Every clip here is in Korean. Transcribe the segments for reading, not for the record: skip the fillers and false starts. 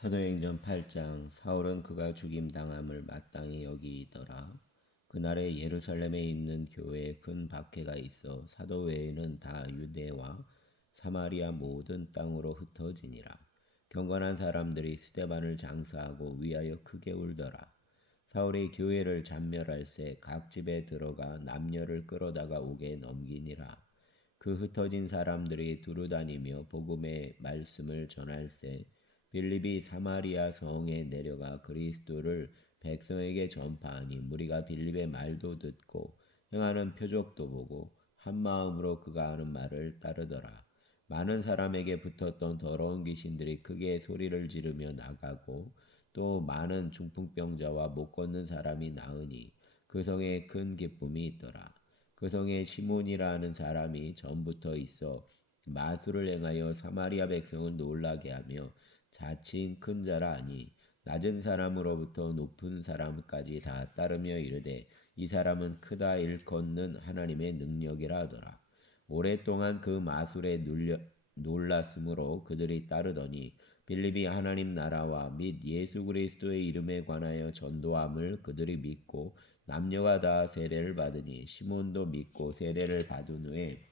사도행전 8장. 사울은 그가 죽임당함을 마땅히 여기더라. 그날에 예루살렘에 있는 교회에 큰 박해가 있어 사도 외에는 다 유대와 사마리아 모든 땅으로 흩어지니라. 경건한 사람들이 스데반을 장사하고 위하여 크게 울더라. 사울이 교회를 잔멸할새 각 집에 들어가 남녀를 끌어다가 옥에 넘기니라. 그 흩어진 사람들이 두루다니며 복음의 말씀을 전할새 빌립이 사마리아 성에 내려가 그리스도를 백성에게 전파하니 무리가 빌립의 말도 듣고 행하는 표적도 보고 한 마음으로 그가 하는 말을 따르더라. 많은 사람에게 붙었던 더러운 귀신들이 크게 소리를 지르며 나가고 또 많은 중풍병자와 못 걷는 사람이 나으니 그 성에 큰 기쁨이 있더라. 그 성에 시몬이라는 사람이 전부터 있어 마술을 행하여 사마리아 백성을 놀라게 하며 자칭 큰 자라 하니 낮은 사람으로부터 높은 사람까지 다 따르며 이르되 이 사람은 크다 일컫는 하나님의 능력이라 하더라. 오랫동안 그 마술에 놀랐으므로 그들이 따르더니 빌립이 하나님 나라와 및 예수 그리스도의 이름에 관하여 전도함을 그들이 믿고 남녀가 다 세례를 받으니 시몬도 믿고 세례를 받은 후에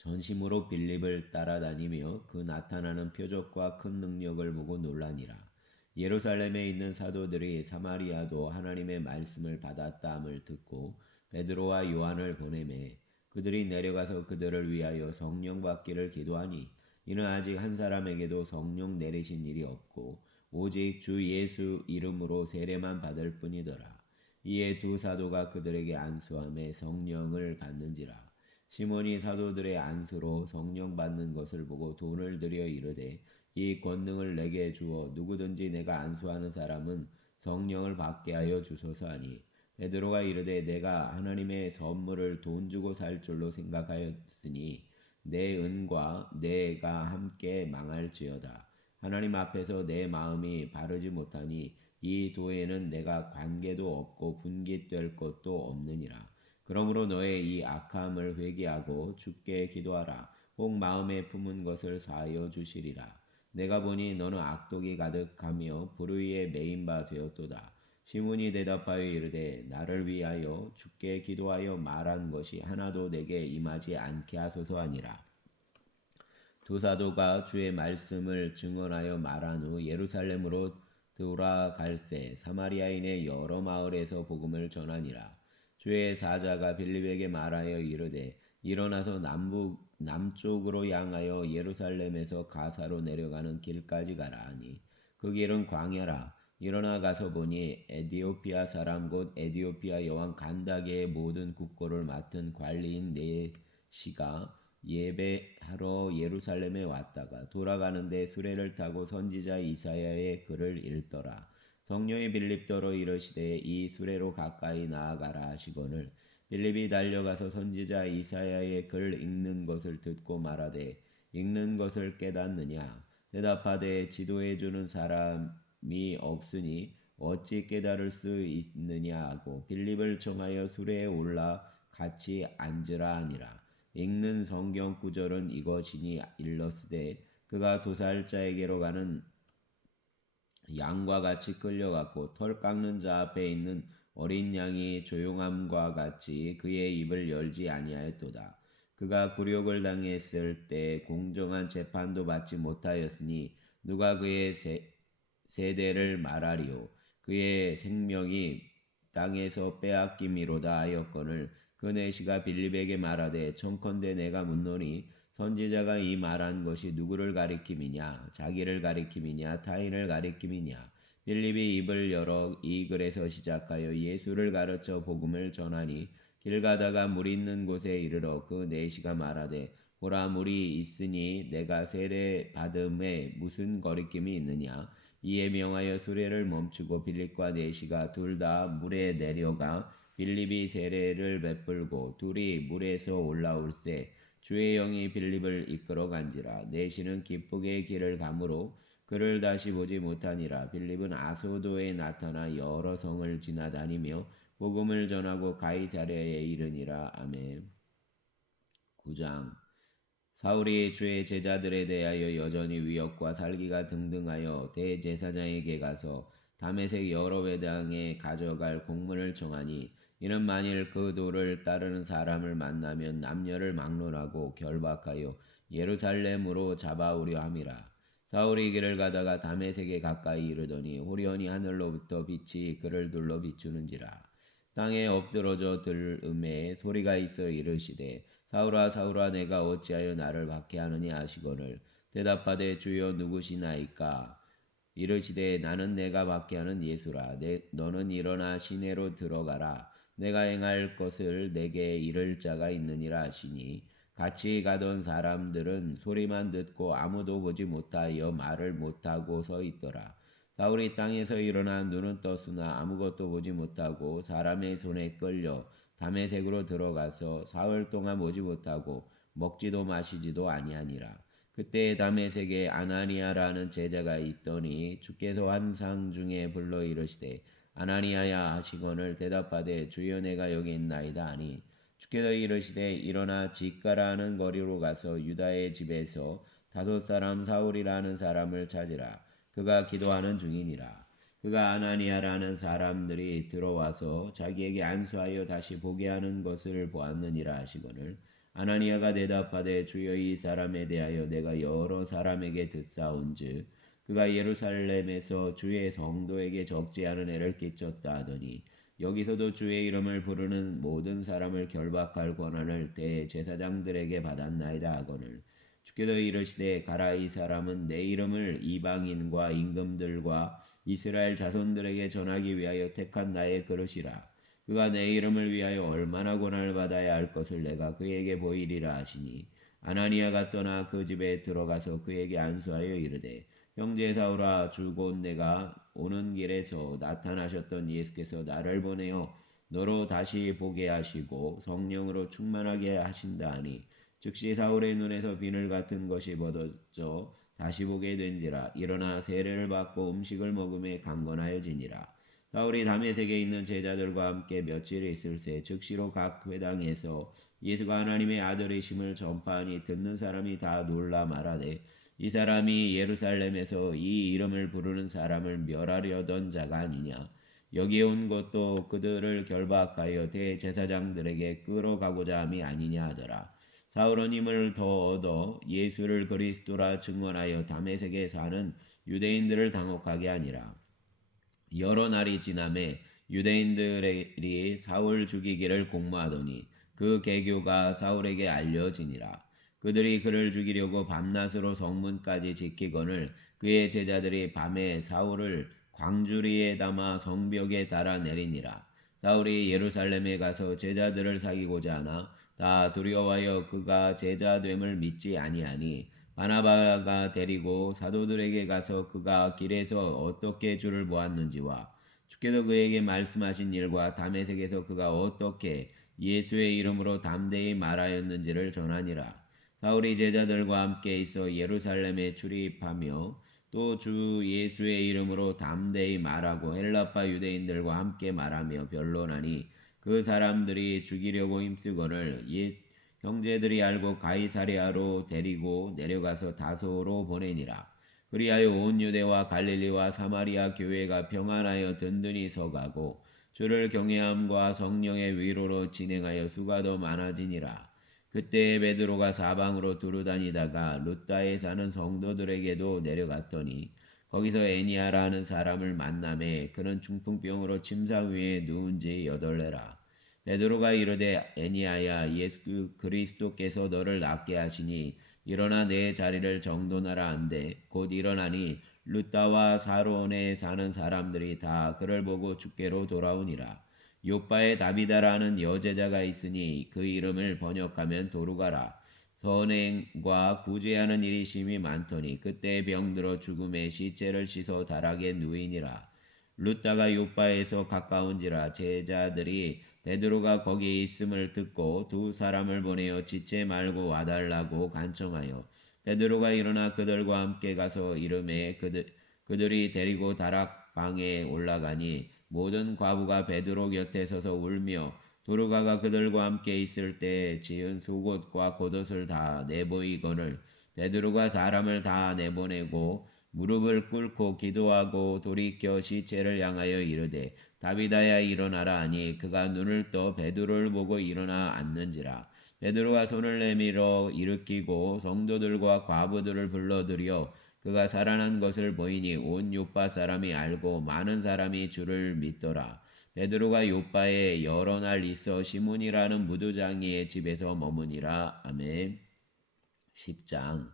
전심으로 빌립을 따라다니며 그 나타나는 표적과 큰 능력을 보고 놀라니라. 예루살렘에 있는 사도들이 사마리아도 하나님의 말씀을 받았다 함을 듣고 베드로와 요한을 보내매 그들이 내려가서 그들을 위하여 성령 받기를 기도하니 이는 아직 한 사람에게도 성령 내리신 일이 없고 오직 주 예수 이름으로 세례만 받을 뿐이더라. 이에 두 사도가 그들에게 안수함에 성령을 받는지라. 시몬이 사도들의 안수로 성령 받는 것을 보고 돈을 들여 이르되 이 권능을 내게 주어 누구든지 내가 안수하는 사람은 성령을 받게 하여 주소서 하니 베드로가 이르되 내가 하나님의 선물을 돈 주고 살 줄로 생각하였으니 내 은과 내가 함께 망할지어다. 하나님 앞에서 내 마음이 바르지 못하니 이 도에는 내가 관계도 없고 분깃될 것도 없느니라. 그러므로 너의 이 악함을 회개하고 주께 기도하라. 혹 마음에 품은 것을 사하여 주시리라. 내가 보니 너는 악독이 가득하며 불의에 매인 바 되었도다. 시몬이 대답하여 이르되 나를 위하여 주께 기도하여 말한 것이 하나도 내게 임하지 않게 하소서 하니라. 두 사도가 주의 말씀을 증언하여 말한 후 예루살렘으로 돌아갈새 사마리아인의 여러 마을에서 복음을 전하니라. 주의 사자가 빌립에게 말하여 이르되 일어나서 남쪽으로 향하여 예루살렘에서 가사로 내려가는 길까지 가라 하니 그 길은 광야라. 일어나 가서 보니 에디오피아 사람 곧 에디오피아 여왕 간다게의 모든 국고를 맡은 관리인 네시가 예배하러 예루살렘에 왔다가 돌아가는데 수레를 타고 선지자 이사야의 글을 읽더라. 성령이 빌립더러 이르시되 이 수레로 가까이 나아가라 하시거늘 빌립이 달려가서 선지자 이사야의 글 읽는 것을 듣고 말하되 읽는 것을 깨닫느냐 대답하되 지도해주는 사람이 없으니 어찌 깨달을 수 있느냐 하고 빌립을 청하여 수레에 올라 같이 앉으라 하니라. 읽는 성경 구절은 이것이니 일렀으되 그가 도살자에게로 가는 양과 같이 끌려갔고 털 깎는 자 앞에 있는 어린 양이 조용함과 같이 그의 입을 열지 아니하였도다. 그가 굴욕을 당했을 때 공정한 재판도 받지 못하였으니 누가 그의 세대를 말하리요. 그의 생명이 땅에서 빼앗김이로다 하였거늘 그 내시가 빌립에게 말하되 청컨대 내가 묻노니 선지자가 이 말한 것이 누구를 가리킴이냐 자기를 가리킴이냐 타인을 가리킴이냐 빌립이 입을 열어 이 글에서 시작하여 예수를 가르쳐 복음을 전하니 길 가다가 물 있는 곳에 이르러 그 내시가 말하되 보라 물이 있으니 내가 세례 받음에 무슨 거리낌이 있느냐 이에 명하여 수레를 멈추고 빌립과 내시가 둘 다 물에 내려가 빌립이 세례를 베풀고 둘이 물에서 올라올새 주의 영이 빌립을 이끌어 간지라. 내시는 기쁘게 길을 가므로 그를 다시 보지 못하니라. 빌립은 아소도에 나타나 여러 성을 지나다니며 복음을 전하고 가이사랴에 이르니라. 아멘. 9장. 사울이 주의 제자들에 대하여 여전히 위협과 살기가 등등하여 대제사장에게 가서 다메섹 여러 회당에 가져갈 공문을 청하니 이는 만일 그 도를 따르는 사람을 만나면 남녀를 막론하고 결박하여 예루살렘으로 잡아오려 함이라. 사울이 길을 가다가 다메섹에 가까이 이르더니 호련히 하늘로부터 빛이 그를 둘러 비추는지라. 땅에 엎드러져 들음에 소리가 있어 이르시되 사울아 사울아 내가 어찌하여 나를 박해하느냐 하시거늘 대답하되 주여 누구시나이까. 이르시되 나는 내가 박해하는 예수라. 너는 일어나 시내로 들어가라. 내가 행할 것을 내게 이를 자가 있느니라 하시니 같이 가던 사람들은 소리만 듣고 아무도 보지 못하여 말을 못하고 서 있더라. 사울이 땅에서 일어나 눈은 떴으나 아무것도 보지 못하고 사람의 손에 끌려 다메섹으로 들어가서 사흘 동안 보지 못하고 먹지도 마시지도 아니하니라. 그때 다메섹에 아나니아라는 제자가 있더니 주께서 환상 중에 불러 이르시되 아나니아야 하시거늘 대답하되 주여 내가 여기 있나이다 하니 주께서 이르시되 일어나 직가라는 거리로 가서 유다의 집에서 5 사람 사울이라는 사람을 찾으라. 그가 기도하는 중이니라. 그가 아나니아라는 사람들이 들어와서 자기에게 안수하여 다시 보게 하는 것을 보았느니라 하시거늘 아나니아가 대답하되 주여 이 사람에 대하여 내가 여러 사람에게 듣사온즉 그가 예루살렘에서 주의 성도에게 적지 않은 애를 끼쳤다 하더니 여기서도 주의 이름을 부르는 모든 사람을 결박할 권한을 대제사장들에게 받았나이다 하거늘 주께서 이르시되 가라. 이 사람은 내 이름을 이방인과 임금들과 이스라엘 자손들에게 전하기 위하여 택한 나의 그릇이라. 그가 내 이름을 위하여 얼마나 고난을 받아야 할 것을 내가 그에게 보이리라 하시니 아나니아가 떠나 그 집에 들어가서 그에게 안수하여 이르되 형제 사울아 주 곧 내가 오는 길에서 나타나셨던 예수께서 나를 보내어 너로 다시 보게 하시고 성령으로 충만하게 하신다 하니 즉시 사울의 눈에서 비늘 같은 것이 벗어져 다시 보게 된지라. 일어나 세례를 받고 음식을 먹음에 강건하여지니라. 사울이 다메섹에 있는 제자들과 함께 며칠 있을새 즉시로 각 회당에서 예수가 하나님의 아들이심을 전파하니 듣는 사람이 다 놀라 말하되 이 사람이 예루살렘에서 이 이름을 부르는 사람을 멸하려던 자가 아니냐. 여기에 온 것도 그들을 결박하여 대제사장들에게 끌어가고자 함이 아니냐 하더라. 사울은 힘을 더 얻어 예수를 그리스도라 증언하여 다메섹에 사는 유대인들을 당혹하게 하니라. 여러 날이 지남에 유대인들이 사울 죽이기를 공모하더니 그 계교가 사울에게 알려지니라. 그들이 그를 죽이려고 밤낮으로 성문까지 지키거늘 그의 제자들이 밤에 사울을 광주리에 담아 성벽에 달아 내리니라. 사울이 예루살렘에 가서 제자들을 사귀고자 하나 다 두려워하여 그가 제자됨을 믿지 아니하니 바나바가 데리고 사도들에게 가서 그가 길에서 어떻게 주를 보았는지와 주께서 그에게 말씀하신 일과 다메섹에서 그가 어떻게 예수의 이름으로 담대히 말하였는지를 전하니라. 사울이 제자들과 함께 있어 예루살렘에 출입하며 또 주 예수의 이름으로 담대히 말하고 헬라파 유대인들과 함께 말하며 변론하니 그 사람들이 죽이려고 힘쓰거늘 형제들이 알고 가이사랴로 데리고 내려가서 다소로 보내니라. 그리하여 온 유대와 갈릴리와 사마리아 교회가 평안하여 든든히 서가고 주를 경외함과 성령의 위로로 진행하여 수가 더 많아지니라. 그때 베드로가 사방으로 두루다니다가 루다에 사는 성도들에게도 내려갔더니 거기서 애니아라는 사람을 만나매 그는 중풍병으로 침상 위에 누운 지 8해라. 베드로가 이르되 애니아야 예수 그리스도께서 너를 낫게 하시니 일어나 내 자리를 정돈하라 한데 곧 일어나니 루다와 사론에 사는 사람들이 다 그를 보고 주께로 돌아오니라. 요바에 다비다라는 여제자가 있으니 그 이름을 번역하면 도루가라. 선행과 구제하는 일이 심히 많더니 그때 병들어 죽음에 시체를 씻어 다락에 누이니라. 루다가 요바에서 가까운지라 제자들이 베드로가 거기 있음을 듣고 2 사람을 보내어 지체 말고 와달라고 간청하여 베드로가 일어나 그들과 함께 가서 이름에 그들이 데리고 다락방에 올라가니 모든 과부가 베드로 곁에 서서 울며 도르가가 그들과 함께 있을 때 지은 속옷과 겉옷을 다 내보이거늘 베드로가 사람을 다 내보내고 무릎을 꿇고 기도하고 돌이켜 시체를 향하여 이르되 다비다야 일어나라 하니 그가 눈을 떠 베드로를 보고 일어나 앉는지라. 베드로가 손을 내밀어 일으키고 성도들과 과부들을 불러들여 그가 살아난 것을 보이니 온 요파 사람이 알고 많은 사람이 주를 믿더라. 베드로가 요파에 여러 날 있어 시몬이라는 무두장이의 집에서 머무니라. 아멘. 10장.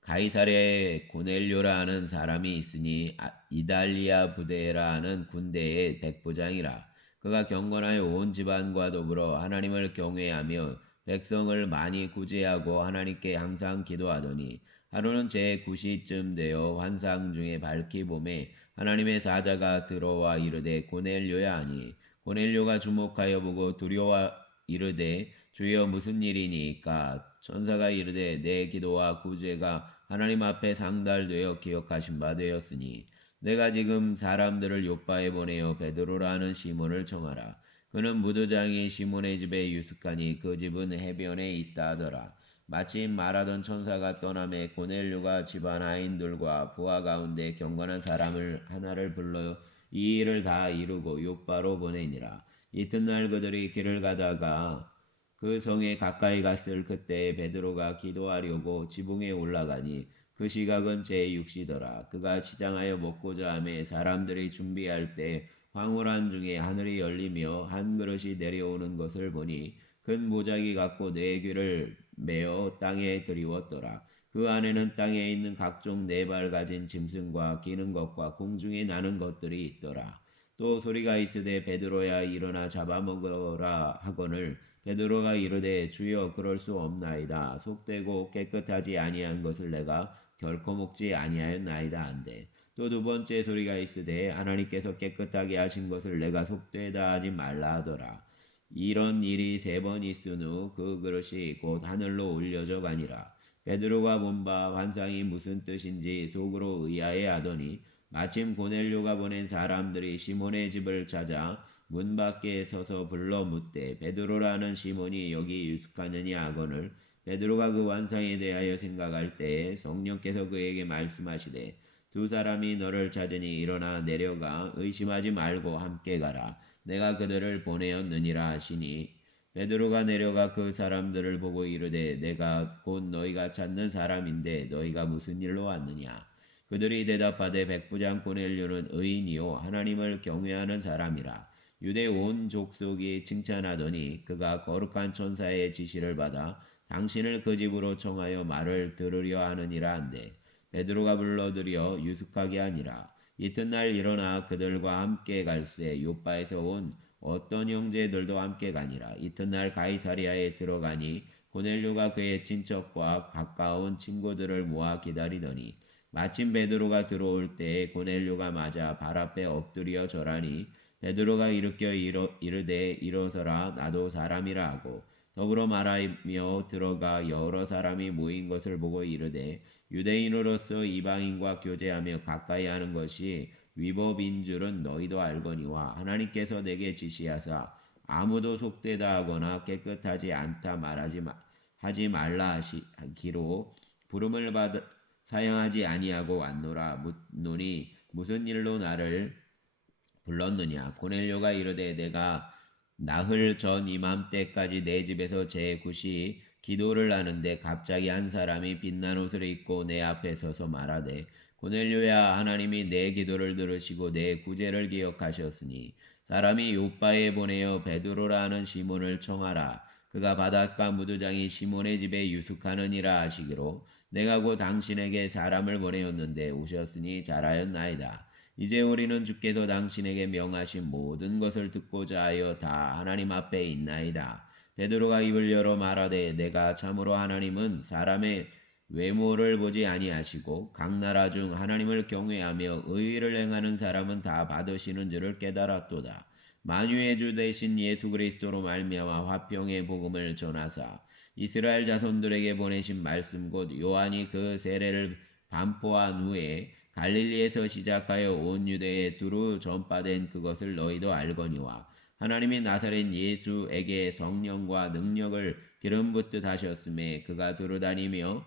가이사랴에 고넬료라 하는 사람이 있으니 이달리아 부대라 하는 군대의 백부장이라. 그가 경건하여 온 집안과 더불어 하나님을 경외하며 백성을 많이 구제하고 하나님께 항상 기도하더니 하루는 제9시쯤 되어 환상 중에 밝히 봄에 하나님의 사자가 들어와 이르되 고넬료야 하니 고넬료가 주목하여 보고 두려워 이르되 주여 무슨 일이니까? 천사가 이르되 내 기도와 구제가 하나님 앞에 상달되어 기억하신 바 되었으니 내가 지금 사람들을 요파에 보내어 베드로라는 시몬을 청하라. 그는 무도장이 시몬의 집에 유숙하니 그 집은 해변에 있다 하더라. 마침 말하던 천사가 떠남에 고넬료가 집안 하인들과 부하 가운데 경건한 사람을 하나를 불러 이 일을 다 이루고 요파로 보내니라. 이튿날 그들이 길을 가다가 그 성에 가까이 갔을 그때 베드로가 기도하려고 지붕에 올라가니 그 시각은 제6시더라. 그가 치장하여 먹고자 하며 사람들이 준비할 때 황홀한 중에 하늘이 열리며 한 그릇이 내려오는 것을 보니 큰 보자기 같고 네 귀를 메어 땅에 들이웠더라. 그 안에는 땅에 있는 각종 네 발 가진 짐승과 기는 것과 공중에 나는 것들이 있더라. 또 소리가 있으되 베드로야 일어나 잡아먹으라 하거늘 베드로가 이르되 주여 그럴 수 없나이다. 속되고 깨끗하지 아니한 것을 내가 결코 먹지 아니하였나이다 한데 또 두 번째 소리가 있으되 하나님께서 깨끗하게 하신 것을 내가 속되다 하지 말라 하더라. 이런 일이 3번 있은 후 그 그릇이 곧 하늘로 올려져 가니라. 베드로가 본 바 환상이 무슨 뜻인지 속으로 의아해 하더니 마침 고넬료가 보낸 사람들이 시몬의 집을 찾아 문 밖에 서서 불러 묻되 베드로라는 시몬이 여기 유숙하느냐 하거늘 베드로가 그 환상에 대하여 생각할 때에 성령께서 그에게 말씀하시되 두 사람이 너를 찾으니 일어나 내려가 의심하지 말고 함께 가라. 내가 그들을 보내었느니라 하시니 베드로가 내려가 그 사람들을 보고 이르되 내가 곧 너희가 찾는 사람인데 너희가 무슨 일로 왔느냐. 그들이 대답하되 백부장 고넬료는 의인이요 하나님을 경외하는 사람이라. 유대 온 족속이 칭찬하더니 그가 거룩한 천사의 지시를 받아 당신을 그 집으로 청하여 말을 들으려 하느니라 한데 베드로가 불러들여 유숙하게 하니라. 이튿날 일어나 그들과 함께 갈새 요바에서 온 어떤 형제들도 함께 가니라. 이튿날 가이사리아에 들어가니 고넬료가 그의 친척과 가까운 친구들을 모아 기다리더니 마침 베드로가 들어올 때에 고넬료가 맞아 발 앞에 엎드려 절하니 베드로가 일으켜 이르되 일어서라 나도 사람이라 하고 더불어 말하며 들어가 여러 사람이 모인 것을 보고 이르되 유대인으로서 이방인과 교제하며 가까이 하는 것이 위법인 줄은 너희도 알거니와 하나님께서 내게 지시하사 아무도 속되다 하거나 깨끗하지 않다 하지 말라 하기로 부름을 받아 사양하지 아니하고 왔노라. 묻노니 무슨 일로 나를 불렀느냐. 고넬료가 이르되 내가 나흘 전 이맘때까지 내 집에서 제9시 기도를 하는데 갑자기 한 사람이 빛난 옷을 입고 내 앞에 서서 말하되 고넬료야 하나님이 내 기도를 들으시고 내 구제를 기억하셨으니 사람이 요바에 보내어 베드로라 하는 시몬을 청하라. 그가 바닷가 무두장이 시몬의 집에 유숙하느니라 하시기로 내가 곧 당신에게 사람을 보내었는데 오셨으니 잘하였나이다. 이제 우리는 주께서 당신에게 명하신 모든 것을 듣고자 하여 다 하나님 앞에 있나이다. 베드로가 입을 열어 말하되 내가 참으로 하나님은 사람의 외모를 보지 아니하시고 각 나라 중 하나님을 경외하며 의를 행하는 사람은 다 받으시는 줄을 깨달았도다. 만유의 주 되신 예수 그리스도로 말미암아 화평의 복음을 전하사 이스라엘 자손들에게 보내신 말씀 곧 요한이 그 세례를 반포한 후에 갈릴리에서 시작하여 온 유대에 두루 전파된 그것을 너희도 알거니와 하나님이 나사렛 예수에게 성령과 능력을 기름 붓듯 하셨음에 그가 두루다니며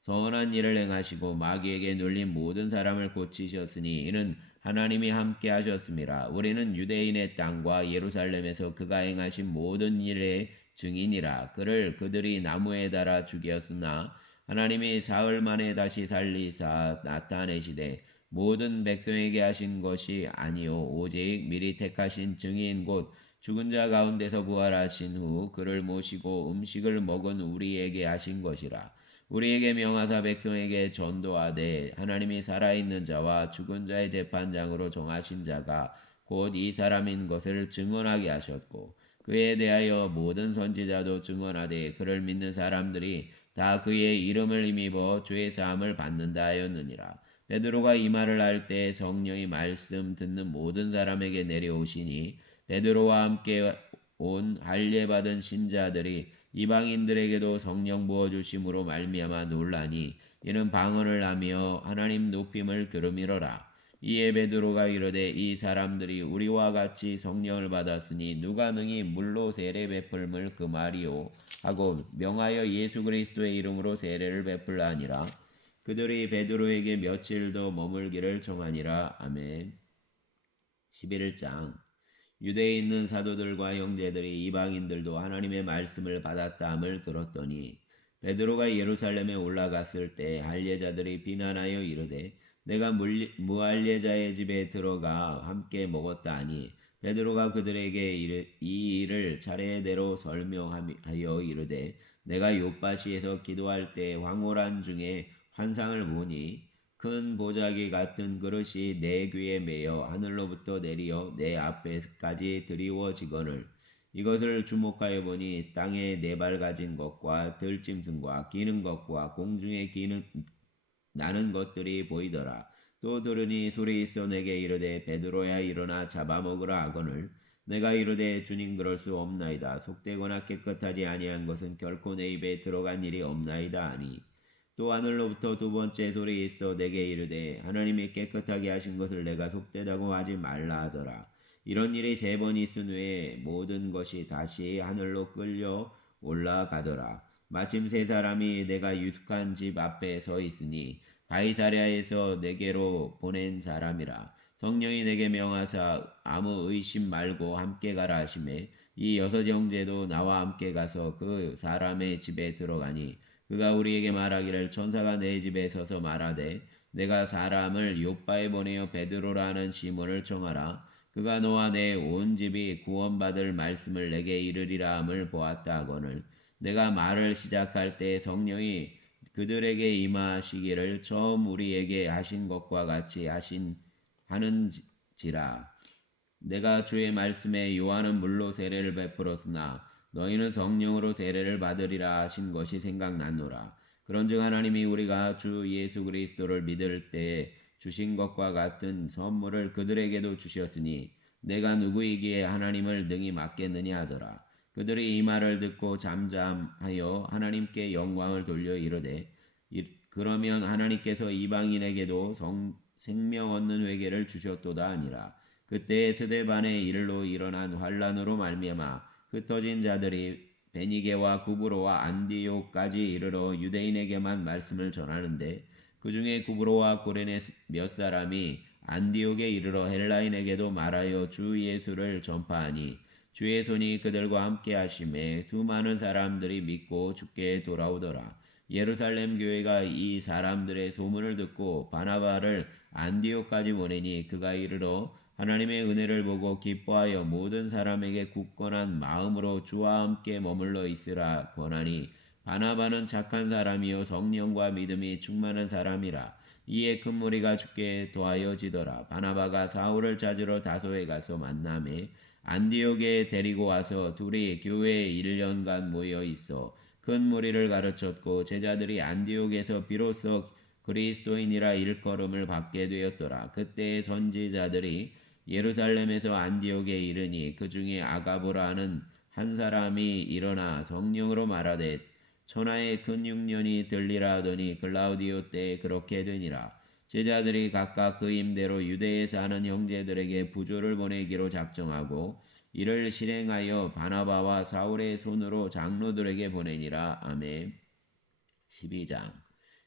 선한 일을 행하시고 마귀에게 눌린 모든 사람을 고치셨으니 이는 하나님이 함께 하셨음이라. 우리는 유대인의 땅과 예루살렘에서 그가 행하신 모든 일의 증인이라. 그를 그들이 나무에 달아 죽였으나 하나님이 사흘 만에 다시 살리사 나타내시되 모든 백성에게 하신 것이 아니요 오직 미리 택하신 증인 곧 죽은 자 가운데서 부활하신 후 그를 모시고 음식을 먹은 우리에게 하신 것이라. 우리에게 명하사 백성에게 전도하되 하나님이 살아있는 자와 죽은 자의 재판장으로 정하신 자가 곧 이 사람인 것을 증언하게 하셨고 그에 대하여 모든 선지자도 증언하되 그를 믿는 사람들이 다 그의 이름을 힘입어 죄 사함을 받는다 하였느니라. 베드로가 이 말을 할 때 성령이 말씀 듣는 모든 사람에게 내려오시니 베드로와 함께 온 할례 받은 신자들이 이방인들에게도 성령 부어 주심으로 말미암아 놀라니 이는 방언을 하며 하나님 높임을 들음이로라. 이에 베드로가 이르되 이 사람들이 우리와 같이 성령을 받았으니 누가 능히 물로 세례 베풀물 그 말이요 하고 명하여 예수 그리스도의 이름으로 세례를 베풀라니라. 그들이 베드로에게 며칠 더 머물기를 청하니라. 아멘. 11장 유대에 있는 사도들과 형제들이 이방인들도 하나님의 말씀을 받았다함을 들었더니 베드로가 예루살렘에 올라갔을 때 할례자들이 비난하여 이르되 내가 무할례자의 집에 들어가 함께 먹었다 하니 베드로가 그들에게 이 일을 차례대로 설명하여 이르되 내가 요파시에서 기도할 때 황홀한 중에 환상을 보니 큰 보자기 같은 그릇이 내 귀에 매여 하늘로부터 내리어 내 앞에까지 드리워지거늘 이것을 주목하여 보니 땅에 네 발 가진 것과 들짐승과 기는 것과 공중에 나는 것들이 보이더라. 또 들으니 소리 있어 내게 이르되 베드로야 일어나 잡아먹으라 하거늘 내가 이르되 주님 그럴 수 없나이다. 속되거나 깨끗하지 아니한 것은 결코 내 입에 들어간 일이 없나이다 하니 또 하늘로부터 두 번째 소리 있어 내게 이르되 하나님이 깨끗하게 하신 것을 내가 속되다고 하지 말라 하더라. 이런 일이 세 번 있은 후에 모든 것이 다시 하늘로 끌려 올라가더라. 마침 세 사람이 내가 유숙한 집 앞에 서 있으니 가이사랴에서 내게로 보낸 사람이라. 성령이 내게 명하사 아무 의심 말고 함께 가라 하시매 이 여섯 형제도 나와 함께 가서 그 사람의 집에 들어가니 그가 우리에게 말하기를 천사가 내 집에 서서 말하되 내가 사람을 요빠에 보내어 베드로라는 시몬을 청하라. 그가 너와 내 온 집이 구원받을 말씀을 내게 이르리라 함을 보았다 하거늘 내가 말을 시작할 때 성령이 그들에게 임하시기를 처음 우리에게 하신 것과 같이 하는지라. 내가 주의 말씀에 요한은 물로 세례를 베풀었으나 너희는 성령으로 세례를 받으리라 하신 것이 생각나노라. 그런즉 하나님이 우리가 주 예수 그리스도를 믿을 때에 주신 것과 같은 선물을 그들에게도 주셨으니 내가 누구이기에 하나님을 능히 맡겠느냐 하더라. 그들이 이 말을 듣고 잠잠하여 하나님께 영광을 돌려 이르되 그러면 하나님께서 이방인에게도 생명 얻는 회개를 주셨도다 아니라. 그때 스데반의 일로 일어난 환란으로 말미암아 흩어진 자들이 베니게와 구브로와 안디옥까지 이르러 유대인에게만 말씀을 전하는데 그 중에 구브로와 고레네 몇 사람이 안디옥에 이르러 헬라인에게도 말하여 주 예수를 전파하니 주의 손이 그들과 함께 하심에 수많은 사람들이 믿고 주께 돌아오더라. 예루살렘 교회가 이 사람들의 소문을 듣고 바나바를 안디옥까지 보내니 그가 이르러 하나님의 은혜를 보고 기뻐하여 모든 사람에게 굳건한 마음으로 주와 함께 머물러 있으라 권하니 바나바는 착한 사람이요 성령과 믿음이 충만한 사람이라. 이에 큰 무리가 주께 도하여지더라. 바나바가 사울을 찾으러 다소에 가서 만나매 안디옥에 데리고 와서 둘이 교회에 1년간 모여 있어 큰 무리를 가르쳤고 제자들이 안디옥에서 비로소 그리스도인이라 일컬음을 받게 되었더라. 그때 선지자들이 예루살렘에서 안디옥에 이르니 그 중에 아가보라 하는 한 사람이 일어나 성령으로 말하되 천하의 큰 흉년이 들리라 하더니 글라우디오 때에 그렇게 되니라. 제자들이 각각 그 임대로 유대에 사는 형제들에게 부조를 보내기로 작정하고 이를 실행하여 바나바와 사울의 손으로 장로들에게 보내니라. 아멘. 12장.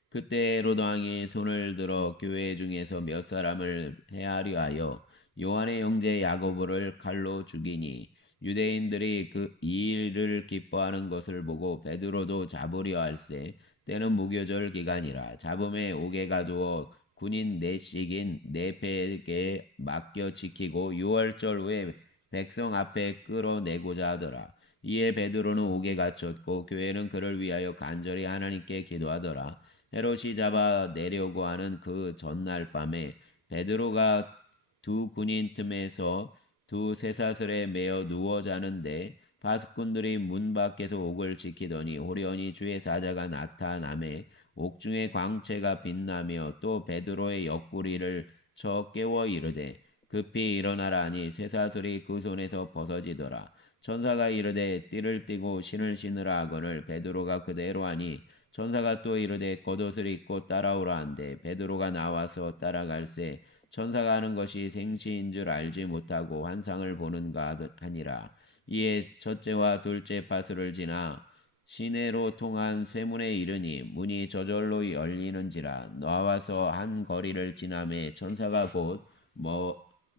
그때 헤롯 왕이 손을 들어 교회 중에서 몇 사람을 해하려 하여 요한의 형제 야고보를 칼로 죽이니 유대인들이 이 일을 기뻐하는 것을 보고 베드로도 잡으려 할세. 때는 무교절 기간이라. 잡음에 옥에 가두어 군인 넷씩인 네페에게 맡겨 지키고 6월절 후에 백성 앞에 끌어내고자 하더라. 이에 베드로는 옥에 갇혔고 교회는 그를 위하여 간절히 하나님께 기도하더라. 헤롯이 잡아 내려고 하는 그 전날 밤에 베드로가 두 군인 틈에서 두 쇠사슬에 매어 누워 자는데 파수꾼들이 문 밖에서 옥을 지키더니 호련히 주의 사자가 나타나매 옥중에 광채가 빛나며 또 베드로의 옆구리를 쳐 깨워 이르되 급히 일어나라 하니 쇠사슬이 그 손에서 벗어지더라. 천사가 이르되 띠를 띠고 신을 신으라 하거늘 베드로가 그대로 하니 천사가 또 이르되 겉옷을 입고 따라오라 한데 베드로가 나와서 따라갈새 천사가 하는 것이 생시인 줄 알지 못하고 환상을 보는가 하니라. 이에 첫째와 둘째 파수를 지나 시내로 통한 쇠문에 이르니 문이 저절로 열리는지라. 나와서 한 거리를 지나매 천사가 곧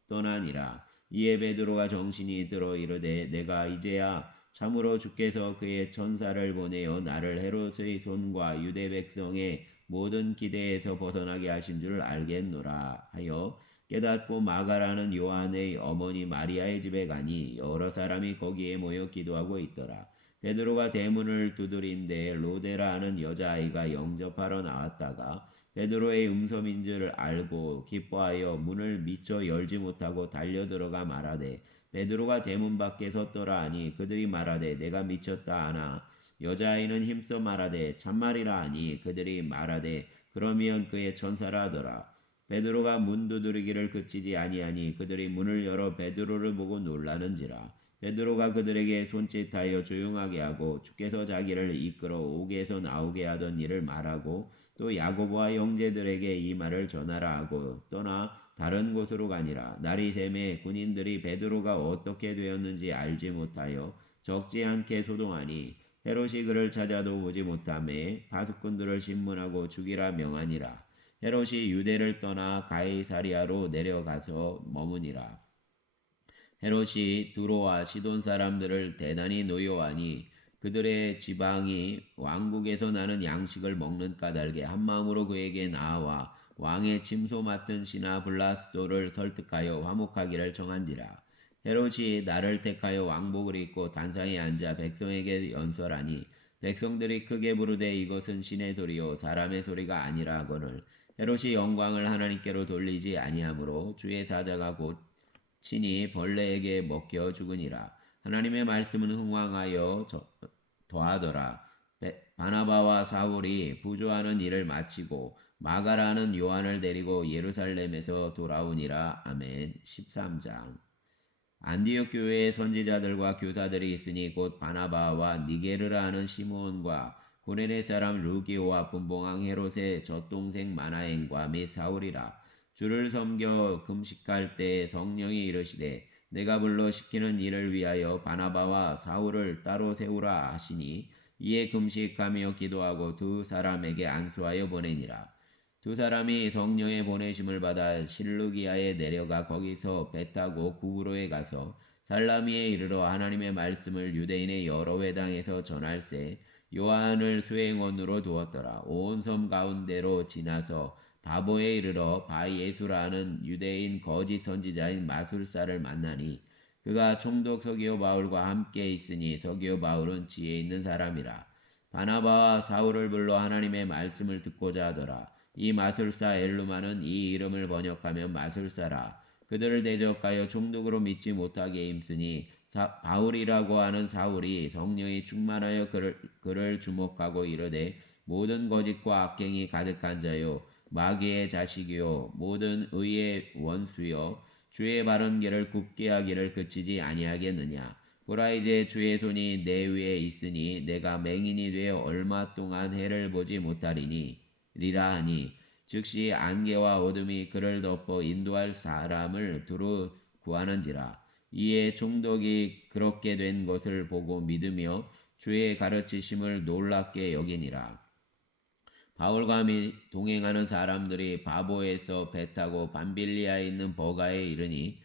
떠나니라. 이에 베드로가 정신이 들어 이르되 내가 이제야 참으로 주께서 그의 천사를 보내어 나를 헤롯의 손과 유대 백성의 모든 기대에서 벗어나게 하신 줄 알겠노라 하여 깨닫고 마가라는 요한의 어머니 마리아의 집에 가니 여러 사람이 거기에 모여 기도하고 있더라. 베드로가 대문을 두드린데 로데라 하는 여자아이가 영접하러 나왔다가 베드로의 음성인 줄 알고 기뻐하여 문을 미처 열지 못하고 달려들어가 말하되 베드로가 대문 밖에 섰더라 하니 그들이 말하되 내가 미쳤다 하나 여자아이는 힘써 말하되 참말이라 하니 그들이 말하되 그러면 그의 천사라 하더라. 베드로가 문 두드리기를 그치지 아니하니 그들이 문을 열어 베드로를 보고 놀라는지라. 베드로가 그들에게 손짓하여 조용하게 하고 주께서 자기를 이끌어 옥에서 나오게 하던 일을 말하고 또 야고보와 형제들에게 이 말을 전하라 하고 떠나 다른 곳으로 가니라. 날이 새매 군인들이 베드로가 어떻게 되었는지 알지 못하여 적지 않게 소동하니 헤롯이 그를 찾아도 보지 못하매 파수꾼들을 신문하고 죽이라 명하니라. 헤롯이 유대를 떠나 가이사리아로 내려가서 머무니라. 헤롯이 두로와 시돈 사람들을 대단히 노여하니 그들의 지방이 왕국에서 나는 양식을 먹는 까닭에 한마음으로 그에게 나아와 왕의 침소 맡은 신하 블라스도를 설득하여 화목하기를 청한지라. 헤롯이 나를 택하여 왕복을 입고 단상에 앉아 백성에게 연설하니 백성들이 크게 부르되 이것은 신의 소리요 사람의 소리가 아니라 하거늘 헤롯이 영광을 하나님께로 돌리지 아니하므로 주의 사자가 곧 친히 벌레에게 먹혀 죽으니라. 하나님의 말씀은 흥왕하여 더하더라. 바나바와 사울이 부조하는 일을 마치고 마가라는 요한을 데리고 예루살렘에서 돌아오니라. 아멘. 13장. 안디옥 교회의 선지자들과 교사들이 있으니 곧 바나바와 니게르라 하는 시므온과 고레네 사람 루기오와 분봉왕 헤롯의 젖동생 마나엔과 및 사울이라. 주를 섬겨 금식할 때 성령이 이르시되 내가 불러 시키는 일을 위하여 바나바와 사울을 따로 세우라 하시니 이에 금식하며 기도하고 두 사람에게 안수하여 보내니라. 두 사람이 성령의 보내심을 받아 실루기아에 내려가 거기서 배 타고 구브로에 가서 살라미에 이르러 하나님의 말씀을 유대인의 여러 회당에서 전할세 요한을 수행원으로 두었더라. 온 섬 가운데로 지나서 바보에 이르러 바예수라는 유대인 거짓 선지자인 마술사를 만나니 그가 총독 서기오 바울과 함께 있으니 서기오 바울은 지혜 있는 사람이라. 바나바와 사울을 불러 하나님의 말씀을 듣고자 하더라. 이 마술사 엘루마는 이 이름을 번역하면 마술사라. 그들을 대적하여 총독으로 믿지 못하게 힘쓰니 바울이라고 하는 사울이 성령이 충만하여 그를 주목하고 이르되 모든 거짓과 악행이 가득한 자요 마귀의 자식이요 모든 의의 원수요 주의 바른 길을 굽게 하기를 그치지 아니하겠느냐. 보라 이제 주의 손이 내 위에 있으니 내가 맹인이 되어 얼마 동안 해를 보지 못하리니 리라 하니 즉시 안개와 어둠이 그를 덮어 인도할 사람을 두루 구하는지라. 이에 총독이 그렇게 된 것을 보고 믿으며 주의 가르치심을 놀랍게 여기니라. 바울과 동행하는 사람들이 바보에서 배 타고 밤빌리아에 있는 버가에 이르니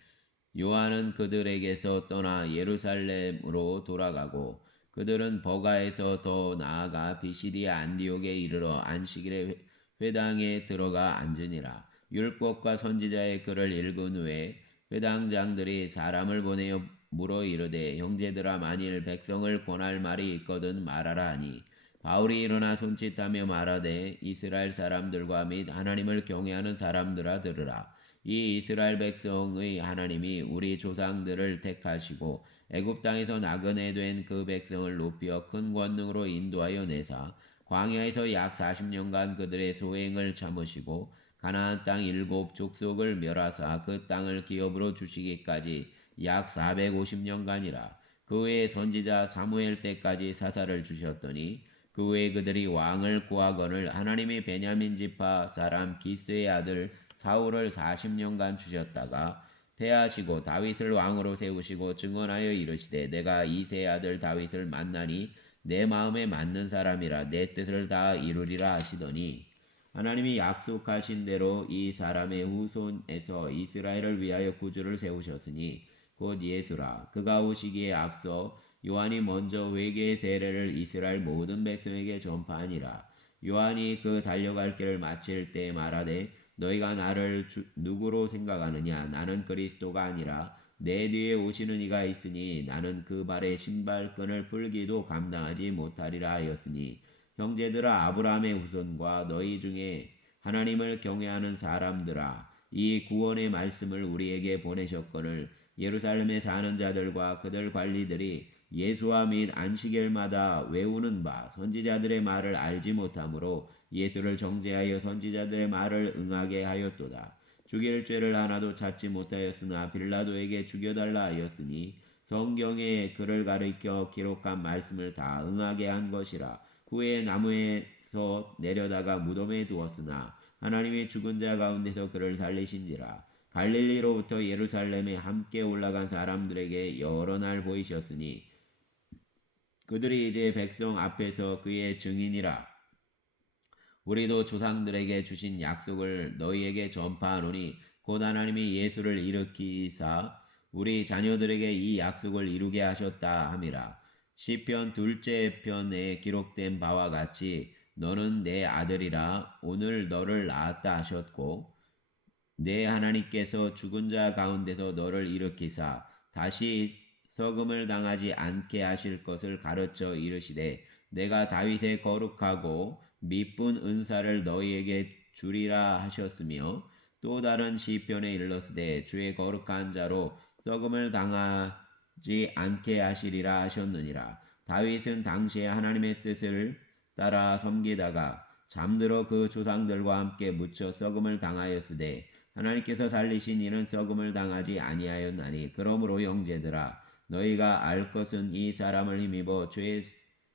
요한은 그들에게서 떠나 예루살렘으로 돌아가고 그들은 버가에서 더 나아가 비시디아 안디옥에 이르러 안식일에 회당에 들어가 앉으니라. 율법과 선지자의 글을 읽은 후에 회당장들이 사람을 보내어 물어 이르되 형제들아 만일 백성을 권할 말이 있거든 말하라 하니 바울이 일어나 손짓하며 말하되 이스라엘 사람들과 및 하나님을 경외하는 사람들아 들으라. 이 이스라엘 백성의 하나님이 우리 조상들을 택하시고 애굽 땅에서 나그네 된 그 백성을 높여 큰 권능으로 인도하여 내사 광야에서 약 40년간 그들의 소행을 참으시고 가나안 땅 7족속을 멸하사 그 땅을 기업으로 주시기까지 약 450년간이라. 그 외에 선지자 사무엘 때까지 사사를 주셨더니 그 외에 그들이 왕을 구하거늘 하나님이 베냐민 지파 사람 기스의 아들 사울을 40년간 주셨다가 패하시고 다윗을 왕으로 세우시고 증언하여 이르시되 내가 이새의 아들 다윗을 만나니 내 마음에 맞는 사람이라 내 뜻을 다 이루리라 하시더니 하나님이 약속하신 대로 이 사람의 후손에서 이스라엘을 위하여 구주를 세우셨으니 곧 예수라. 그가 오시기에 앞서 요한이 먼저 회개의 세례를 이스라엘 모든 백성에게 전파하니라. 요한이 그 달려갈 길을 마칠 때 말하되 너희가 나를 누구로 생각하느냐? 나는 그리스도가 아니라 내 뒤에 오시는 이가 있으니 나는 그 발의 신발끈을 풀기도 감당하지 못하리라 하였으니 형제들아 아브라함의 후손과 너희 중에 하나님을 경외하는 사람들아 이 구원의 말씀을 우리에게 보내셨거늘 예루살렘에 사는 자들과 그들 관리들이 예수와 및 안식일마다 외우는 바 선지자들의 말을 알지 못하므로 예수를 정죄하여 선지자들의 말을 응하게 하였도다. 죽일 죄를 하나도 찾지 못하였으나 빌라도에게 죽여달라 하였으니 성경에 그를 가리켜 기록한 말씀을 다 응하게 한 것이라. 후에 나무에서 내려다가 무덤에 두었으나 하나님이 죽은 자 가운데서 그를 살리신지라. 갈릴리로부터 예루살렘에 함께 올라간 사람들에게 여러 날 보이셨으니 그들이 이제 백성 앞에서 그의 증인이라. 우리도 조상들에게 주신 약속을 너희에게 전파하노니 곧 하나님이 예수를 일으키사 우리 자녀들에게 이 약속을 이루게 하셨다 함이라. 시편 둘째 편에 기록된 바와 같이 너는 내 아들이라 오늘 너를 낳았다 하셨고 내 하나님께서 죽은 자 가운데서 너를 일으키사 다시 썩음을 당하지 않게 하실 것을 가르쳐 이르시되 내가 다윗의 거룩하고 미쁜 은사를 너희에게 주리라 하셨으며 또 다른 시편에 일렀으되 주의 거룩한 자로 썩음을 당하지 않게 하시리라 하셨느니라. 다윗은 당시에 하나님의 뜻을 따라 섬기다가 잠들어 그 조상들과 함께 묻혀 썩음을 당하였으되 하나님께서 살리신 이는 썩음을 당하지 아니하였나니 그러므로 형제들아 너희가 알 것은 이 사람을 힘입어 죄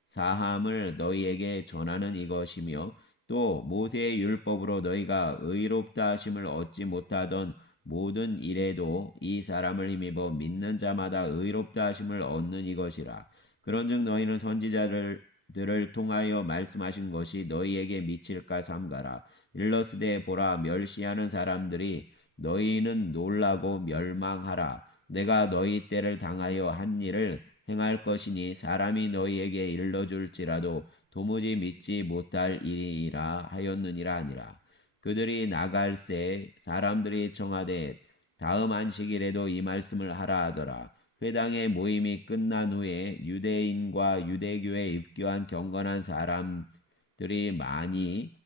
사함을 너희에게 전하는 이것이며 또 모세의 율법으로 너희가 의롭다 하심을 얻지 못하던 모든 일에도 이 사람을 힘입어 믿는 자마다 의롭다 하심을 얻는 이것이라. 그런즉 너희는 선지자들을 통하여 말씀하신 것이 너희에게 미칠까 삼가라. 일러스되 보라 멸시하는 사람들이 너희는 놀라고 멸망하라. 내가 너희 때를 당하여 한 일을 행할 것이니 사람이 너희에게 일러줄지라도 도무지 믿지 못할 일이라 하였느니라 하니라. 그들이 나갈새 사람들이 청하되 다음 안식일에도 이 말씀을 하라 하더라. 회당의 모임이 끝난 후에 유대인과 유대교에 입교한 경건한 사람들이 많이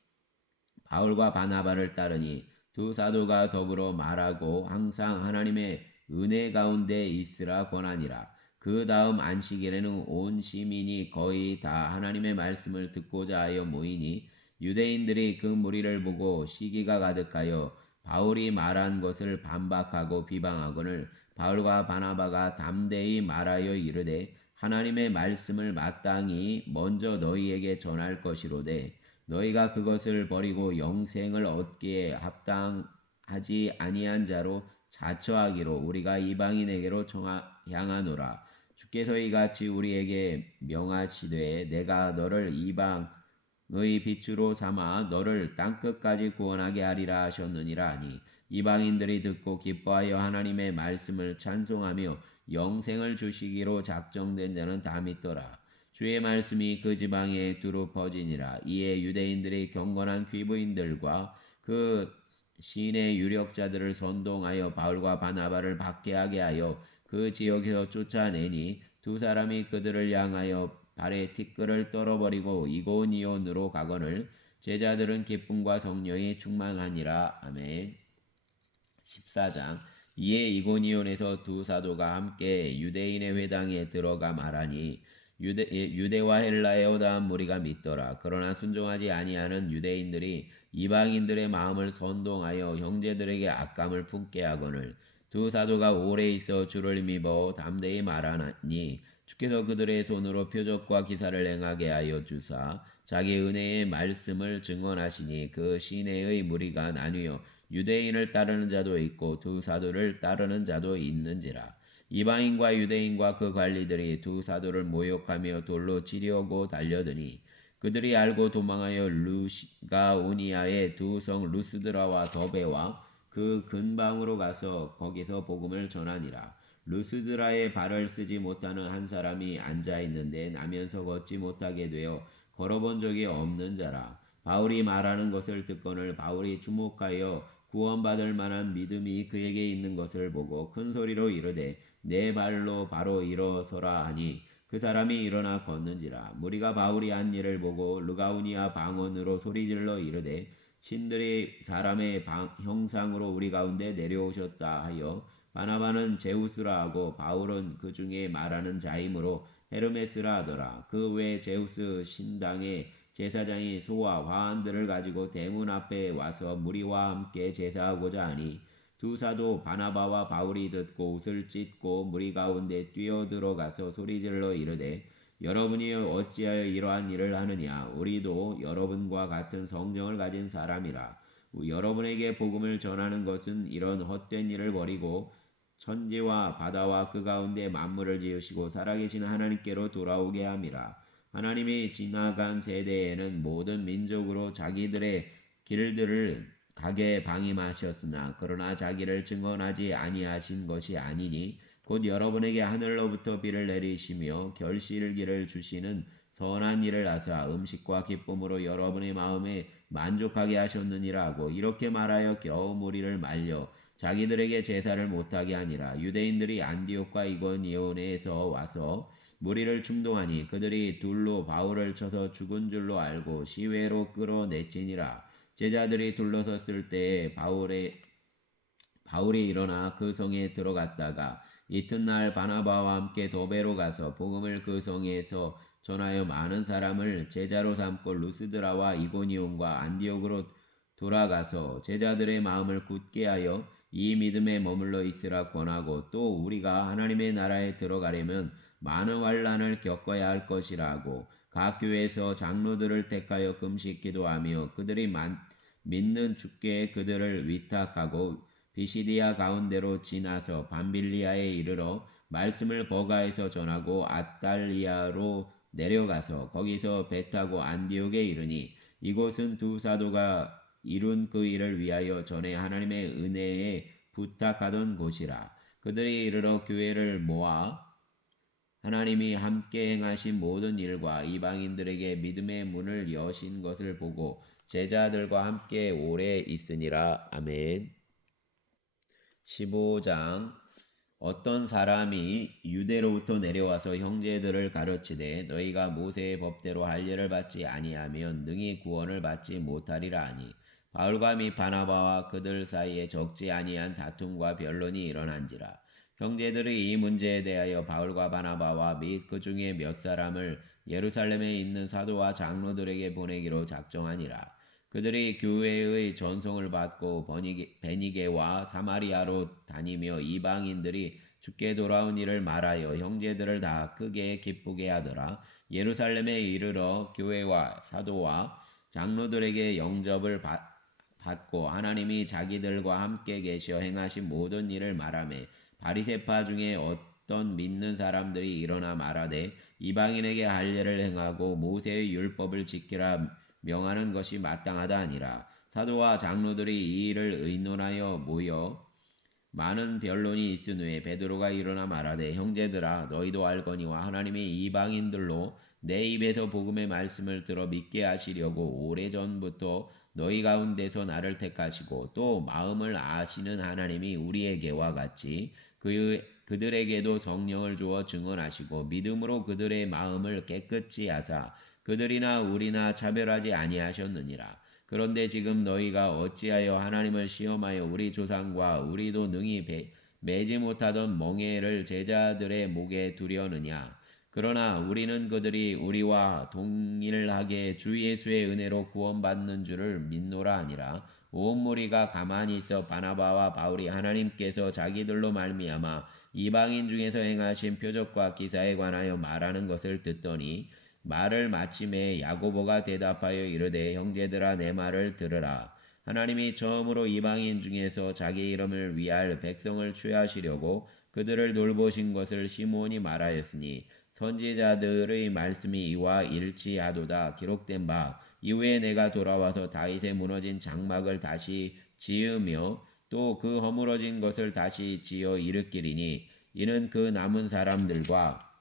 바울과 바나바를 따르니 두 사도가 더불어 말하고 항상 하나님의 은혜 가운데 있으라 권하니라. 그 다음 안식일에는 온 시민이 거의 다 하나님의 말씀을 듣고자 하여 모이니 유대인들이 그 무리를 보고 시기가 가득하여 바울이 말한 것을 반박하고 비방하거늘 바울과 바나바가 담대히 말하여 이르되 하나님의 말씀을 마땅히 먼저 너희에게 전할 것이로되 너희가 그것을 버리고 영생을 얻기에 합당하지 아니한 자로 자처하기로 우리가 이방인에게로 향하노라. 주께서 이같이 우리에게 명하시되 내가 너를 이방의 빛으로 삼아 너를 땅끝까지 구원하게 하리라 하셨느니라 하니 이방인들이 듣고 기뻐하여 하나님의 말씀을 찬송하며 영생을 주시기로 작정된 자는 다 믿더라. 주의 말씀이 그 지방에 두루 퍼지니라. 이에 유대인들이 경건한 귀부인들과 그 시인의 유력자들을 선동하여 바울과 바나바를 박해하게 하여 그 지역에서 쫓아내니 두 사람이 그들을 향하여 발에 티끌을 떨어버리고 이고니온으로 가거늘 제자들은 기쁨과 성령이 충만하니라. 아멘. 14장. 이에 이고니온에서 두 사도가 함께 유대인의 회당에 들어가 말하니 유대와 헬라의 어다한 무리가 믿더라. 그러나 순종하지 아니하는 유대인들이 이방인들의 마음을 선동하여 형제들에게 악감을 품게 하거늘 두 사도가 오래 있어 주를 믿어 담대히 말하니 주께서 그들의 손으로 표적과 기사를 행하게 하여 주사 자기 은혜의 말씀을 증언하시니 그 시내의 무리가 나뉘어 유대인을 따르는 자도 있고 두 사도를 따르는 자도 있는지라. 이방인과 유대인과 그 관리들이 두 사도를 모욕하며 돌로 치려고 달려드니 그들이 알고 도망하여 루가오니아의 두 성 루스드라와 더베와 그 근방으로 가서 거기서 복음을 전하니라. 루스드라에 발을 쓰지 못하는 한 사람이 앉아 있는데 나면서 걷지 못하게 되어 걸어본 적이 없는 자라. 바울이 말하는 것을 듣거늘 바울이 주목하여 구원받을 만한 믿음이 그에게 있는 것을 보고 큰 소리로 이르되 내 발로 바로 일어서라 하니 그 사람이 일어나 걷는지라. 무리가 바울이 한 일을 보고 르가우니아 방언으로 소리질러 이르되 신들이 사람의 형상으로 우리 가운데 내려오셨다 하여 바나바는 제우스라 하고 바울은 그 중에 말하는 자이므로 헤르메스라 하더라. 그 외 제우스 신당의 제사장이 소와 화환들을 가지고 대문 앞에 와서 무리와 함께 제사하고자 하니 두 사도 바나바와 바울이 듣고 옷을 찢고 무리 가운데 뛰어들어가서 소리질러 이르되 여러분이 어찌하여 이러한 일을 하느냐. 우리도 여러분과 같은 성령을 가진 사람이라. 여러분에게 복음을 전하는 것은 이런 헛된 일을 버리고 천지와 바다와 그 가운데 만물을 지으시고 살아계신 하나님께로 돌아오게 함이라. 하나님이 지나간 세대에는 모든 민족으로 자기들의 길들을 가게 방임하셨으나 그러나 자기를 증언하지 아니하신 것이 아니니 곧 여러분에게 하늘로부터 비를 내리시며 결실기를 주시는 선한 일을 하사 음식과 기쁨으로 여러분의 마음에 만족하게 하셨느니라 하고 이렇게 말하여 겨우 무리를 말려 자기들에게 제사를 못하게 하니라. 유대인들이 안디옥과 이고니온에서 와서 무리를 충동하니 그들이 둘로 바울을 쳐서 죽은 줄로 알고 시외로 끌어내치니라. 제자들이 둘러섰을 때에 바울이 일어나 그 성에 들어갔다가 이튿날 바나바와 함께 더베로 가서 복음을 그 성에서 전하여 많은 사람을 제자로 삼고 루스드라와 이고니온과 안디옥으로 돌아가서 제자들의 마음을 굳게 하여 이 믿음에 머물러 있으라 권하고 또 우리가 하나님의 나라에 들어가려면 많은 환난을 겪어야 할 것이라 하고 각 교회에서 장로들을 택하여 금식 기도하며 그들이 믿는 주께 그들을 위탁하고 비시디아 가운데로 지나서 밤빌리아에 이르러 말씀을 버가에서 전하고 아달리아로 내려가서 거기서 배 타고 안디옥에 이르니 이곳은 두 사도가 이룬 그 일을 위하여 전에 하나님의 은혜에 부탁하던 곳이라. 그들이 이르러 교회를 모아 하나님이 함께 행하신 모든 일과 이방인들에게 믿음의 문을 여신 것을 보고 제자들과 함께 오래 있으니라. 아멘. 15장. 어떤 사람이 유대로부터 내려와서 형제들을 가르치되 너희가 모세의 법대로 할례를 받지 아니하면 능히 구원을 받지 못하리라 하니 바울과 및 바나바와 그들 사이에 적지 아니한 다툼과 변론이 일어난지라. 형제들이 이 문제에 대하여 바울과 바나바와 및 그 중에 몇 사람을 예루살렘에 있는 사도와 장로들에게 보내기로 작정하니라. 그들이 교회의 전송을 받고 베니게와 사마리아로 다니며 이방인들이 주께 돌아온 일을 말하여 형제들을 다 크게 기쁘게 하더라. 예루살렘에 이르러 교회와 사도와 장로들에게 영접을 받고 하나님이 자기들과 함께 계셔 행하신 모든 일을 말하매 바리새파 중에 어떤 믿는 사람들이 일어나 말하되 이방인에게 할례를 행하고 모세의 율법을 지키라 명하는 것이 마땅하다 아니라. 사도와 장로들이 이 일을 의논하여 모여 많은 변론이 있은 후에 베드로가 일어나 말하되 형제들아 너희도 알거니와 하나님이 이방인들로 내 입에서 복음의 말씀을 들어 믿게 하시려고 오래전부터 너희 가운데서 나를 택하시고 또 마음을 아시는 하나님이 우리에게와 같이 그들에게도 성령을 주어 증언하시고 믿음으로 그들의 마음을 깨끗이 하사 그들이나 우리나 차별하지 아니하셨느니라. 그런데 지금 너희가 어찌하여 하나님을 시험하여 우리 조상과 우리도 능히 매지 못하던 멍에를 제자들의 목에 두려느냐. 그러나 우리는 그들이 우리와 동일하게 주 예수의 은혜로 구원받는 줄을 믿노라 아니라. 온 무리가 가만히 있어 바나바와 바울이 하나님께서 자기들로 말미암아 이방인 중에서 행하신 표적과 기사에 관하여 말하는 것을 듣더니 말을 마침에 야고보가 대답하여 이르되 형제들아 내 말을 들으라. 하나님이 처음으로 이방인 중에서 자기 이름을 위할 백성을 취하시려고 그들을 돌보신 것을 시몬이 말하였으니 선지자들의 말씀이 이와 일치하도다. 기록된 바 이후에 내가 돌아와서 다윗의 무너진 장막을 다시 지으며 또 그 허물어진 것을 다시 지어 일으키리니 이는 그 남은 사람들과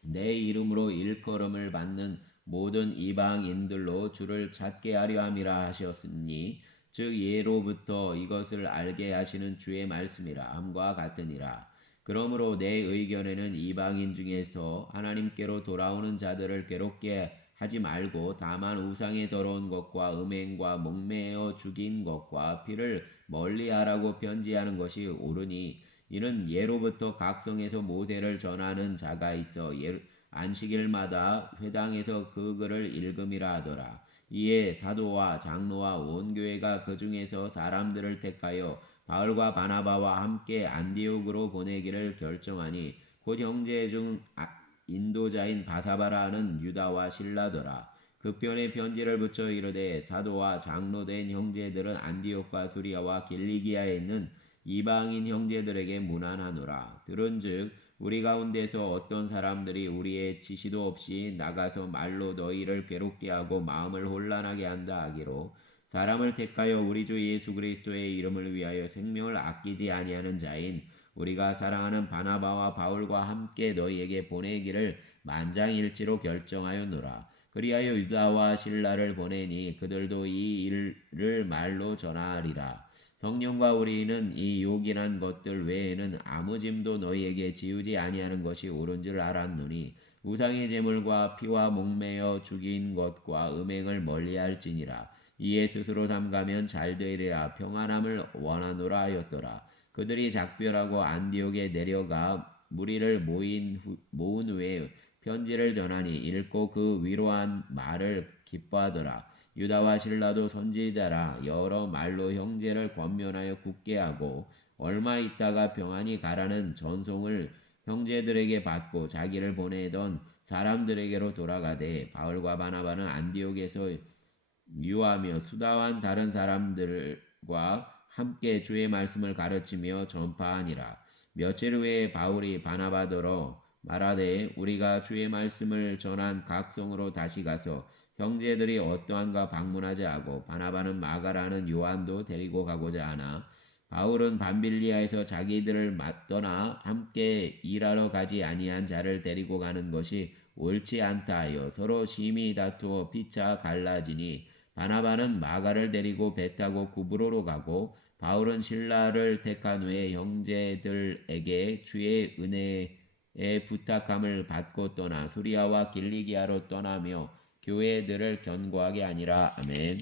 내 이름으로 일컬음을 받는 모든 이방인들로 주를 찾게 하려 함이라 하셨으니 즉 예로부터 이것을 알게 하시는 주의 말씀이라 함과 같으니라. 그러므로 내 의견에는 이방인 중에서 하나님께로 돌아오는 자들을 괴롭게 하지 말고 다만 우상의 더러운 것과 음행과 목매어 죽인 것과 피를 멀리하라고 편지하는 것이 옳으니 이는 예로부터 각성에서 모세를 전하는 자가 있어 안식일마다 회당에서 그 글을 읽음이라 하더라. 이에 사도와 장로와 온 교회가 그 중에서 사람들을 택하여 바울과 바나바와 함께 안디옥으로 보내기를 결정하니 곧 형제 중 인도자인 바사바라는 유다와 실라더라. 그 편에 편지를 붙여 이르되 사도와 장로된 형제들은 안디옥과 수리아와 길리기아에 있는 이방인 형제들에게 문안하노라. 들은즉 우리 가운데서 어떤 사람들이 우리의 지시도 없이 나가서 말로 너희를 괴롭게 하고 마음을 혼란하게 한다 하기로 사람을 택하여 우리 주 예수 그리스도의 이름을 위하여 생명을 아끼지 아니하는 자인 우리가 사랑하는 바나바와 바울과 함께 너희에게 보내기를 만장일치로 결정하였노라. 그리하여 유다와 실라를 보내니 그들도 이 일을 말로 전하리라. 성령과 우리는 이 요긴한 것들 외에는 아무 짐도 너희에게 지우지 아니하는 것이 옳은 줄 알았노니 우상의 제물과 피와 목매어 죽인 것과 음행을 멀리할지니라. 이에 스스로 삼가면 잘되리라 평안함을 원하노라 하였더라. 그들이 작별하고 안디옥에 내려가 무리를 모은 후에 편지를 전하니 읽고 그 위로한 말을 기뻐하더라. 유다와 실라도 선지자라 여러 말로 형제를 권면하여 굳게 하고 얼마 있다가 평안히 가라는 전송을 형제들에게 받고 자기를 보내던 사람들에게로 돌아가되 바울과 바나바는 안디옥에서 유하며 수다한 다른 사람들과 함께 주의 말씀을 가르치며 전파하니라. 며칠 후에 바울이 바나바더러 말하되 우리가 주의 말씀을 전한 각성으로 다시 가서 형제들이 어떠한가 방문하자 하고 바나바는 마가라는 요한도 데리고 가고자 하나 바울은 밤빌리아에서 자기들을 떠나 함께 일하러 가지 아니한 자를 데리고 가는 것이 옳지 않다 하여 서로 심히 다투어 피차 갈라지니 바나바는 마가를 데리고 배 타고 구브로로 가고 바울은 실라를 택한 후에 형제들에게 주의 은혜의 부탁함을 받고 떠나 수리아와 길리기아로 떠나며 교회들을 견고하게 하니라. 아멘.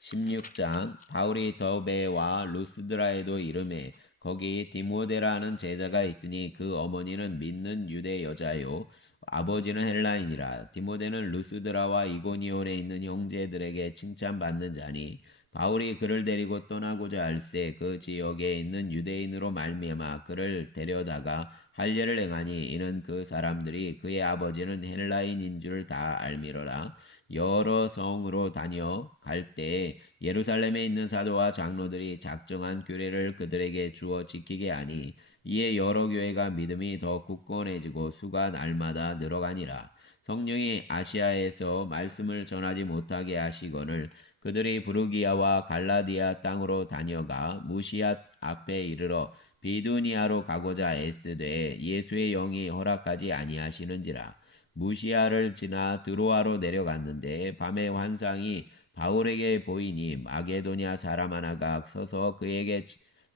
16장 바울이 더베와 루스드라에도 이르매 거기 디모데라는 제자가 있으니 그 어머니는 믿는 유대 여자요 아버지는 헬라인이라. 디모데는 루스드라와 이고니온에 있는 형제들에게 칭찬받는 자니 바울이 그를 데리고 떠나고자 할새 그 지역에 있는 유대인으로 말미암아 그를 데려다가 할례를 행하니 이는 그 사람들이 그의 아버지는 헬라인인 줄 다 알미러라. 여러 성으로 다녀 갈 때 예루살렘에 있는 사도와 장로들이 작정한 규례를 그들에게 주어 지키게 하니 이에 여러 교회가 믿음이 더 굳건해지고 수가 날마다 늘어가니라. 성령이 아시아에서 말씀을 전하지 못하게 하시거늘 그들이 부르기아와 갈라디아 땅으로 다녀가 무시앗 앞에 이르러 비두니아로 가고자 애쓰되 예수의 영이 허락하지 아니하시는지라. 무시아를 지나 드로아로 내려갔는데 밤에 환상이 바울에게 보이니 마게도냐 사람 하나가 서서 그에게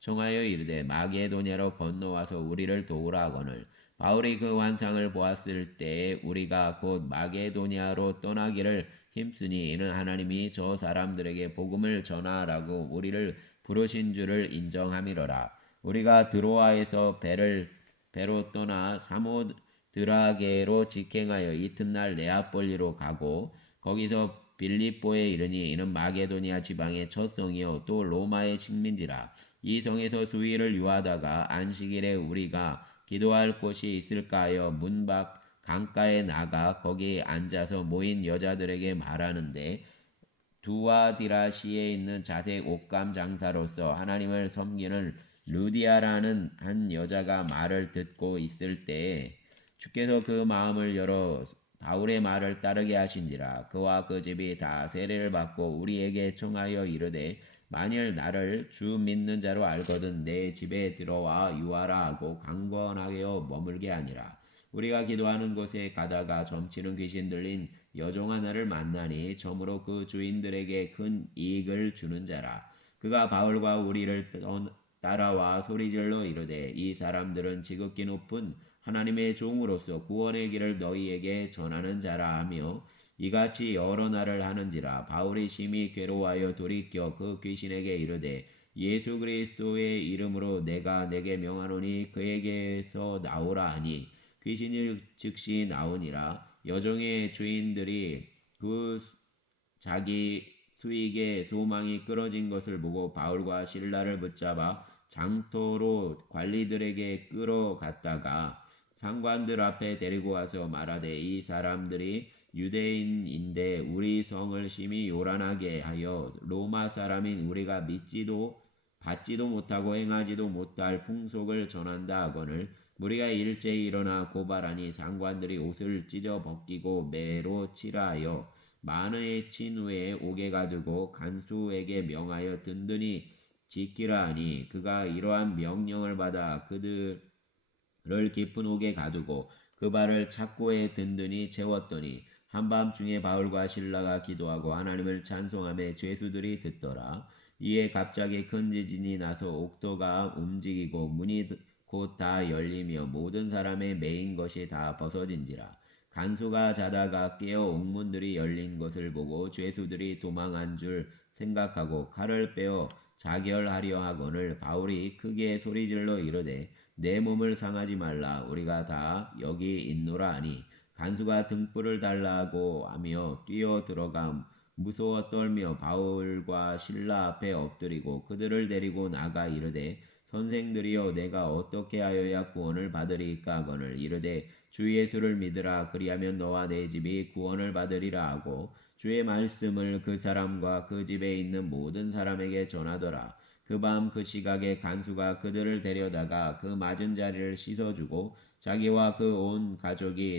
청하여 이르되 마게도냐로 건너와서 우리를 도우라 하거늘 바울이 그 환상을 보았을 때 우리가 곧 마게도냐로 떠나기를 힘쓰니 이는 하나님이 저 사람들에게 복음을 전하라고 우리를 부르신 줄을 인정함이로라. 우리가 드로아에서 배로 떠나 사모드라게로 직행하여 이튿날 네아폴리로 가고 거기서 빌립보에 이르니 이는 마게도니아 지방의 첫 성이요 또 로마의 식민지라. 이 성에서 수일을 유하다가 안식일에 우리가 기도할 곳이 있을까 하여 문 밖 강가에 나가 거기 앉아서 모인 여자들에게 말하는데 두아디라시에 있는 자색 옷감 장사로서 하나님을 섬기는 루디아라는 한 여자가 말을 듣고 있을 때에 주께서 그 마음을 열어 바울의 말을 따르게 하신지라. 그와 그 집이 다 세례를 받고 우리에게 청하여 이르되 만일 나를 주 믿는 자로 알거든 내 집에 들어와 유하라 하고 강권하여 머물게 하니라. 우리가 기도하는 곳에 가다가 점치는 귀신 들린 여종 하나를 만나니 점으로 그 주인들에게 큰 이익을 주는 자라. 그가 바울과 우리를 따라와 소리질러 이르되 이 사람들은 지극히 높은 하나님의 종으로서 구원의 길을 너희에게 전하는 자라 하며 이같이 여러 날을 하는지라. 바울이 심히 괴로워하여 돌이켜 그 귀신에게 이르되 예수 그리스도의 이름으로 내가 내게 명하노니 그에게서 나오라 하니 귀신이 즉시 나오니라. 여종의 주인들이 그 자기 수익의 소망이 끊어진 것을 보고 바울과 실라를 붙잡아 장터로 관리들에게 끌어갔다가 상관들 앞에 데리고 와서 말하되 이 사람들이 유대인인데 우리 성을 심히 요란하게 하여 로마 사람인 우리가 믿지도 받지도 못하고 행하지도 못할 풍속을 전한다 하거늘 무리가 일제히 일어나 고발하니 상관들이 옷을 찢어 벗기고 매로 치라하여 만의 친 후에 옥에 가두고 간수에게 명하여 든든히 지키라 하니 그가 이러한 명령을 받아 그들을 깊은 옥에 가두고 그 발을 착고에 든든히 채웠더니 한밤중에 바울과 실라가 기도하고 하나님을 찬송하며 죄수들이 듣더라. 이에 갑자기 큰 지진이 나서 옥도가 움직이고 문이 곧 다 열리며 모든 사람의 매인 것이 다 벗어진지라. 간수가 자다가 깨어 옥문들이 열린 것을 보고 죄수들이 도망한 줄 생각하고 칼을 빼어 자결하려 하거늘 바울이 크게 소리질러 이르되 내 몸을 상하지 말라 우리가 다 여기 있노라 하니 간수가 등불을 달라고 하며 뛰어 들어가 무서워 떨며 바울과 실라 앞에 엎드리고 그들을 데리고 나가 이르되 선생들이여 내가 어떻게 하여야 구원을 받으리까 하거늘 이르되 주 예수를 믿으라 그리하면 너와 내 집이 구원을 받으리라 하고 주의 말씀을 그 사람과 그 집에 있는 모든 사람에게 전하더라. 그 밤 그 시각에 간수가 그들을 데려다가 그 맞은 자리를 씻어주고 자기와 그 온 가족이